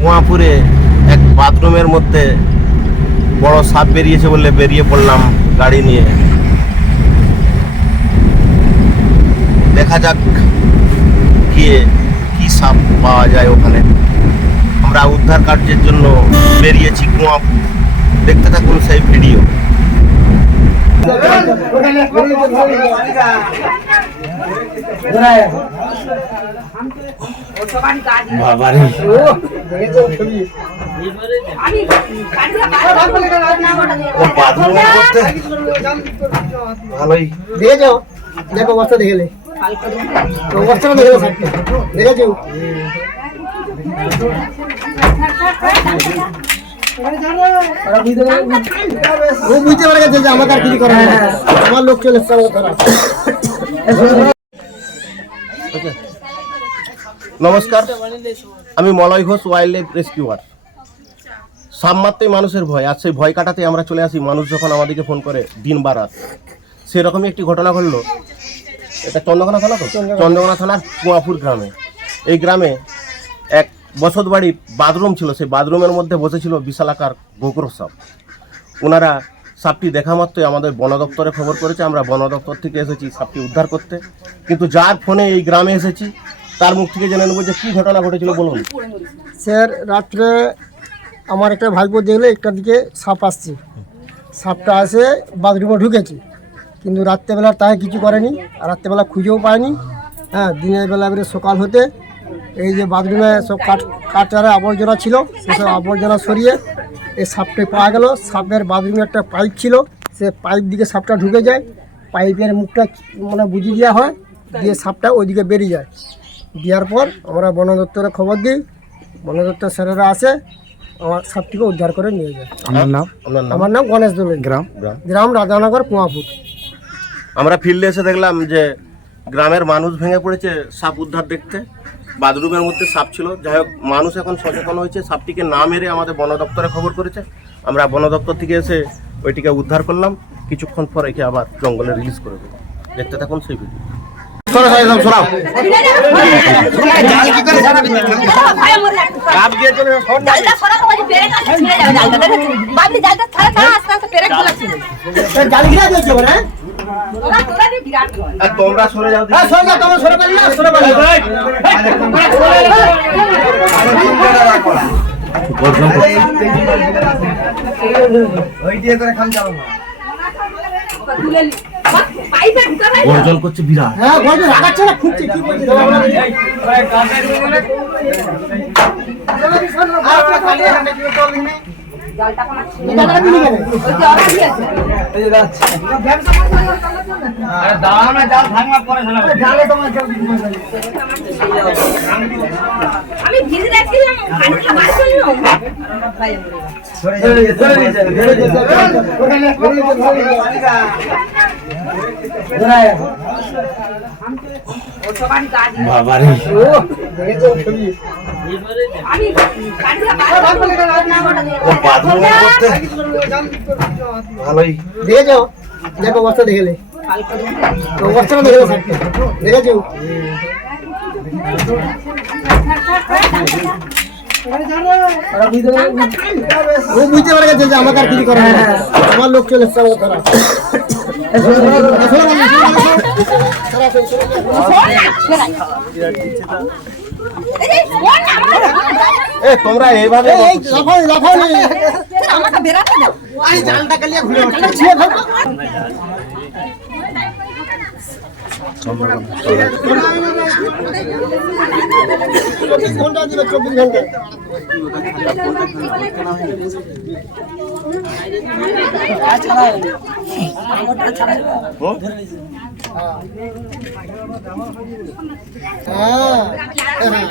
কুয়াপুরে এক বাথরুমের মধ্যে বড় সাপ বেরিয়েছে বলে বেরিয়ে পড়লাম গাড়ি নিয়ে। দেখা যাক গিয়ে কি সাপ পাওয়া যায় ওখানে। আমরা উদ্ধার কার্যের জন্য বেরিয়েছি কুয়াপুর দেখতে থাকুন সেই ভিডিও। বাবারে। ভালোই। দেখেছ দেখো অবস্থা দেখেলে অবস্থাটা দেখেলে সাপকে দেখেছ ও বুঝতে পারে গেছে যে আমাকে আর কিছু করা। আমার লোক চলে এসছে আমাকে ধরা। নমস্কার। আমি Malay Ghosh wildlife rescuer. সাপ মানুষের ভয়। আর সেই ভয় কাটাতে আমরা চলে আসি। মানুষ যখন আমাদেরকে ফোন করে দিন বা রাত। সেরকমই একটি ঘটনা ঘটলো। এটা চন্দ্রকোনা থানা তো? চন্দ্রকোনা। থানার কুয়াপুর গ্রামে। এই গ্রামে এক বসত বাড়ির বাথরুম ছিল। সেই বাথরুমের মধ্যে বসেছিল বিশালাকার গোকর সাপ। ওনারা সাপটি দেখা মাত্রই আমাদের বন দপ্তরে খবর করেছে। আমরা বন দপ্তর থেকে এসেছি সাপটি উদ্ধার করতে। কিন্তু যার ফোনে এই গ্রামে এসেছি তার মুখ থেকে জেনে নেব যে কী ঘটনা ঘটেছিল, বলুন। স্যার, রাত্রে আমার একটা ভাইপো দেখলে একটা দিকে সাপ আসছে। সাপটা আসে বাথরুমে ঢুকেছে। কিন্তু রাত্রেবেলা তাই কিছু করেনি, আর রাত্রেবেলা খুঁজেও পায়নি। হ্যাঁ দিনের বেলা এবারে সকাল হতে এই যে বাথরুমে সব কাঠ কাটারে আবর্জনা ছিল, সেসব আবর্জনা সরিয়ে এই সাপটা পাওয়া গেল। সাপের বাথরুমে একটা পাইপ ছিল, সে পাইপ দিকে সাপটা ঢুকে যায়। পাইপের মুখটা মানে বুঝিয়ে দেওয়া হয় দিয়ে সাপটা ওইদিকে বেরিয়ে যায়। দেওয়ার পর আমরা বন দপ্তরে খবর দিই। বন দপ্তর স্যারেরা আসে আমার সাপটিকে উদ্ধার করে নিয়ে যায়। আমার নাম? আপনার নাম? আমার নাম গণেশ দোলে। গ্রাম? গ্রাম। গ্রাম রাধানগর কুয়াপুর। আমরা ফিল্ডে এসে দেখলাম যে গ্রামের মানুষ ভেঙে পড়েছে সাপ উদ্ধার দেখতে। বাথরুমের মধ্যে সাপ ছিল। যাই হোক মানুষ এখন সচেতন হয়েছে। সাপটিকে না মেরে আমাদের বন দপ্তরে খবর করেছে। আমরা বন দপ্তর থেকে এসে ওইটিকে উদ্ধার করলাম। কিছুক্ষণ পর একে আবার জঙ্গলে রিলিজ করে দেবো দেখতে থাকুন সেই ভিডিও সরো সরো সরো, সরাও জালটা সরাতে বলছি পেরেক আছে ছিঁড়ে যাবে জালটা বাবলি জালটা ছাড়া ছাড়া আস্তে আস্তে পেরেকগুলো ছিঁড়ে জাল ঘিরা দিয়েছে ওরা? তোরা তোরা দিয়ে বিরাট ভয়। আর তোমরা সরে যাও হ্যাঁ, সরে যাও, তোমরা সরে পারলি না, সরে পারলি না। তুলে? গর্জন করছে বিরাট হ্যাঁ, গর্জন রাখাচ্ছে না, ফুটছে, কি বলছে। আমি ভিজে রাখছিলাম পানিটা বার করল ভাই ওখানে, ওখানে যে জল দিতে হবে। সবারই কাজ বাবারে ও, দেখেছ, ছবি। আমি কাজটা বার করল না ওটা দিয়ে ও বাথরুমের মধ্যে ভালোই দেখেছ দেখো অবস্থা দেখেলে অবস্থাটা দেখেলে সাপকে দেখেছ ও বুঝতে পারে গেছে যে আমাকে আর কিছু করা হবে না। আমার লোক চলে এসছে আমাকে ধরা এই যে, শোন না, আমার- এ তোমরা এইভাবে আমাকে বেড়াতে দাও। আরে জালটা কালিয়া ঘুরে ঘণ্টা দিবে চব্বিশ ঘণ্টা হ্যাঁ হ্যাঁ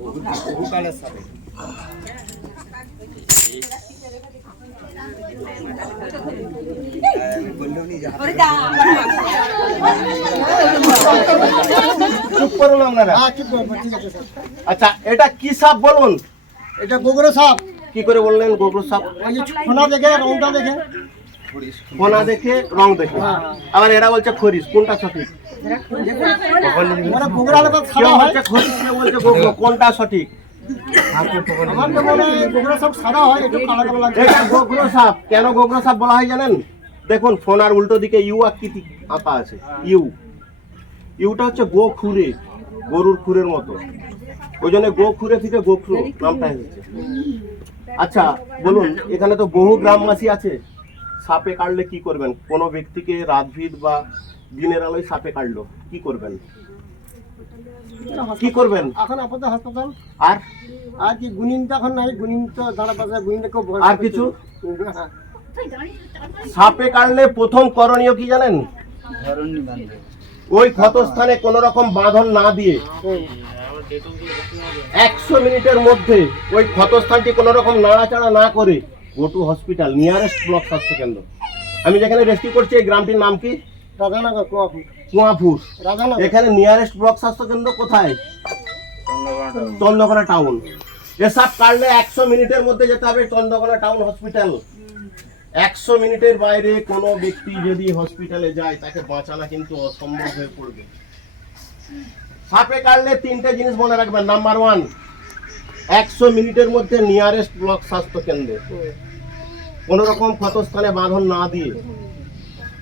হ্যাঁ আচ্ছা এটা কি সাপ বলুন? এটা গোবরে সাপ কি করে বললেন? গোবর সাপ। ফোনা দেখে রংটা দেখে। কোনা দেখে রং দেখে। আবার এরা বলছে খরিস কোনটা সঠিক? কোনটা সঠিক তো মনে গোগ্র সাপ কেন বলা হয়। জানেন দেখুন ফোনার উল্টো দিকে ইউ আকৃতি আঁকা আছে ইউ ইউটা হচ্ছে গো খুরে গরুর খুরের মতো ওই জন্য গো খুরে থেকে গোখরু নামটা এসেছে আচ্ছা বলুন, এখানে তো বহু গ্রামবাসী আছে। সাপে কাটলে কি করবেন? কোনো ব্যক্তিকে রাতভিত বা দিনের আলোয় সাপে কাটলো। কি করবেন? কি করবেন? এখন আপাতত হাসপাতাল। আর? আর কি গুনিন তো এখন নাই গুনিন তো দাঁড়া পাশে খুব ভয় আর কিছু? সাপে কাটলে প্রথম করণীয় কি জানেন? ওই ক্ষতস্থানে কোন রকম বাঁধন না দিয়ে একশো মিনিটের মধ্যে ওই ক্ষতস্থানটি কোন রকম নাড়াচাড়া না করে go to hospital nearest block স্বাস্থ্য কেন্দ্র। আমি যেখানে রেস্কিউ করছি এই গ্রামটির নাম কি? রাধানগর কুয়াপুর। কুয়াপুর। রাধানগর। এখানে নিয়ারেস্ট ব্লক স্বাস্থ্য কেন্দ্র কোথায়? চন্দ্রকোনা টাউন এসব কাটলে একশো মিনিটের মধ্যে যেতে হবে চন্দ্রকোনা টাউন হসপিটাল একশো মিনিটের বাইরে কোনো ব্যক্তি যদি হসপিটালে যায় তাকে বাঁচানো কিন্তু অসম্ভব হয়ে পড়বে। সাপে কাটলে তিনটে জিনিস মনে রাখবেন। নাম্বার ওয়ান একশো মিনিটের মধ্যে নিয়ারেস্ট ব্লক স্বাস্থ্য কেন্দ্রে কোনো রকম ক্ষতস্থানে বাঁধন না দিয়ে।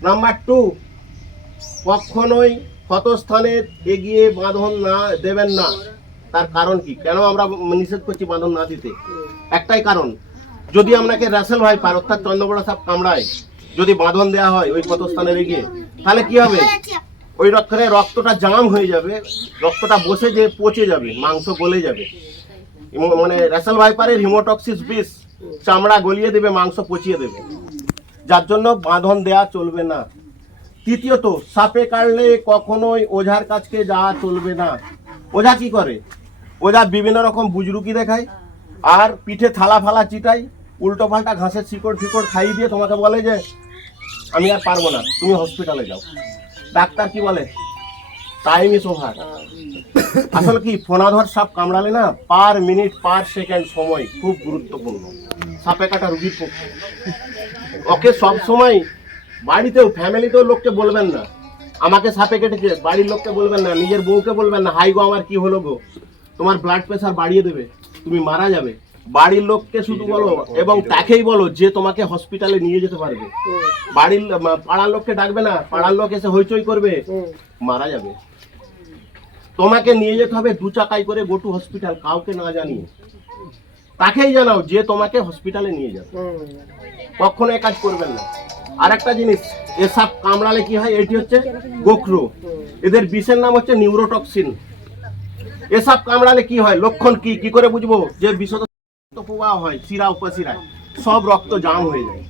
নাম্বার টু কখনোই ক্ষতস্থানের এগিয়ে বাঁধন না দেবেন না। তার কারণ কি? কেন আমরা নিষেধ করছি বাঁধন না দিতে? একটাই কারণ, যদি আপনাকে র্যাসেল ভাইপার অর্থাৎ চন্দ্রবড়া সাপ কামড়ায়, যদি বাঁধন দেওয়া হয় ওই ক্ষতস্থানের এগিয়ে, তাহলে কি হবে? ওই রক্তরে রক্তটা জাম হয়ে যাবে, রক্তটা বসে যে পচে যাবে, মাংস গলে যাবে। মানে র্যাসেল ভাইপারের হিমোটক্সিস বিষ, চামড়া গলিয়ে দেবে, মাংস পচিয়ে দেবে। যার জন্য বাঁধন দেয়া চলবে না। তৃতীয়ত, সাপে কাটলে কখনোই ওঝার কাছকে যাওয়া চলবে না। ওঝা কি করে? ওঝা বিভিন্ন রকম বুজরুকি দেখায়, আর পিঠে থালা ফালা চিটাই উল্টো পাল্টা ঘাসের শিকড় ফিকড় খাইয়ে দিয়ে তোমাকে বলে যে, আমি আর পারব না, তুমি হসপিটালে যাও। ডাক্তার কি বলে? টাইম ইস ওভার আসলে কি, ফোনাধর সাপ কামড়ালে না, পার মিনিট, পার সেকেন্ড সময় খুব গুরুত্বপূর্ণ। সাপে কাটা রুগীর পক্ষে। ওকে সব সময় বাড়িতেও ফ্যামিলিতেও লোককে বলবেন না। আমাকে সাপে কেটেছে, বাড়ির লোককে বলবেন না, নিজের বউকে বলবেন না, হাই গো, আমার কি হলো গো? তোমার ব্লাড প্রেশার বাড়িয়ে দেবে, তুমি মারা যাবে। বাড়ির লোককে শুধু বলো এবং তাকেই বলো যে তোমাকে হসপিটালে নিয়ে যেতে পারবে। বাড়ির পাড়ার লোককে ডাকবে না, পাড়ার লোক এসে হইচই করবে, মারা যাবে। তোমাকে নিয়ে যেতে হবে দু চাকায় করে গোটু হসপিটাল কাউকে না জানিয়ে। তাকেই জানাও যে তোমাকে হসপিটালে নিয়ে যাবে। কখনো কাজ করবেন না। আর একটা জিনিস, এসব কামড়ালে কি হয়? এটি হচ্ছে গোখরো। এদের বিষের নাম হচ্ছে নিউরোটক্সিন। এসব কামড়ালে কি হয়? লক্ষণ কি? কি করে বুঝব? যে বিশদ প্রবাহ হয়, শিরা, উপশিরায়। সব রক্ত জাম হয়ে যায়।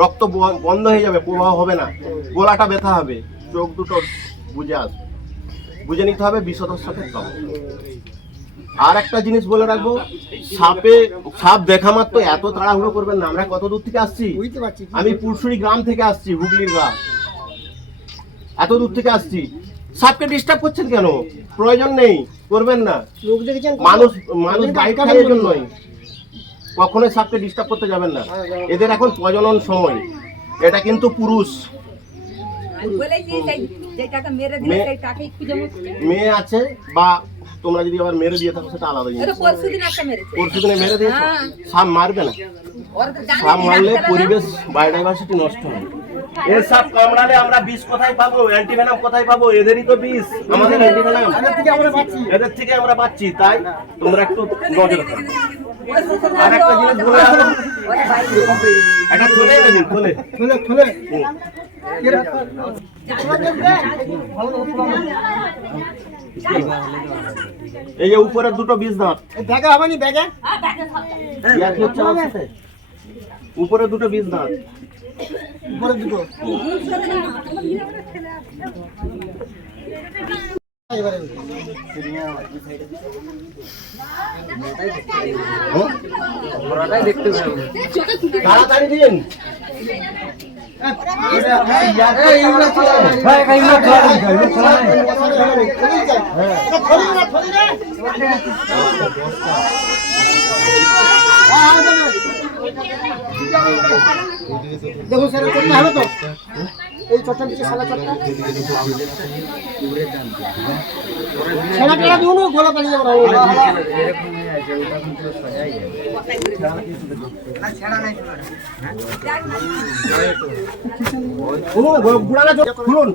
রক্ত বন্ধ হয়ে যাবে, প্রবাহ হবে না। গলাটা ব্যথা হবে। চোখ দুটো বুঝে আসবে বুঝে নিতে হবে সাথে কম আর একটা জিনিস বলে রাখব সাপে সাপ দেখা মাত্র এত তাড়াহুড়ো করবেন না আমরা কত দূর থেকে আসছি? বুঝতে পারছি আমি পুরসুরি গ্রাম থেকে আসছি হুগলির গ্রাম। এত দূর থেকে আসছি। সাপকে ডিস্টার্ব করছেন কেন? প্রয়োজন নেই করবেন না। লোক দেখেছেন মানুষ মানুষ বাইক বলবে। জন্যই কখনোই সাপকে ডিস্টার্ব করতে যাবেন না। হ্যাঁ, এদের এখন প্রজনন সময়। এটা কিন্তু পুরুষ। মেয়ে আছে বা তোমরা যদি আবার মেরে দিয়ে থাকো সেটা আলাদা জিনিস। পরশু দিন মেরে দিয়েছ? হ্যাঁ। সাপ মারবে না। সাপ মারলে পরিবেশ বায়োডাইভার্সিটি নষ্ট হয় এর সাপ কামড়ালে আমরা বিষ কোথায় পাবো? অ্যান্টিভেনাম কোথায় পাবো? এদেরই তো বিষ। আমাদের অ্যান্টিভেনাম আগের থেকে আমরা পাচ্ছি এদের থেকে আমরা পাচ্ছি তাই তোমরা একটু নজর রাখো। আর একটা জিনিস বলে এটা এনে দিন খুলে। খুলে হুম। এই যে উপরের দুটো বীজ দাঁত দেখা হবে নি দেখা হ্যাঁ, ব্যাগে উপরে দুটো বীজ দাঁত উপরে দুটো। তাড়াতাড়ি দিন। দেখুন স্যার চটটা হবে তো এই চটটা দিচ্ছে সাদা চটটা। সাদা টাকা দিও না গোলা পানি যাব বুড়ানা খুলুন।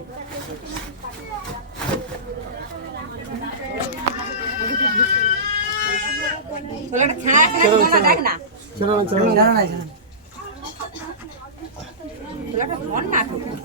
দেখ না।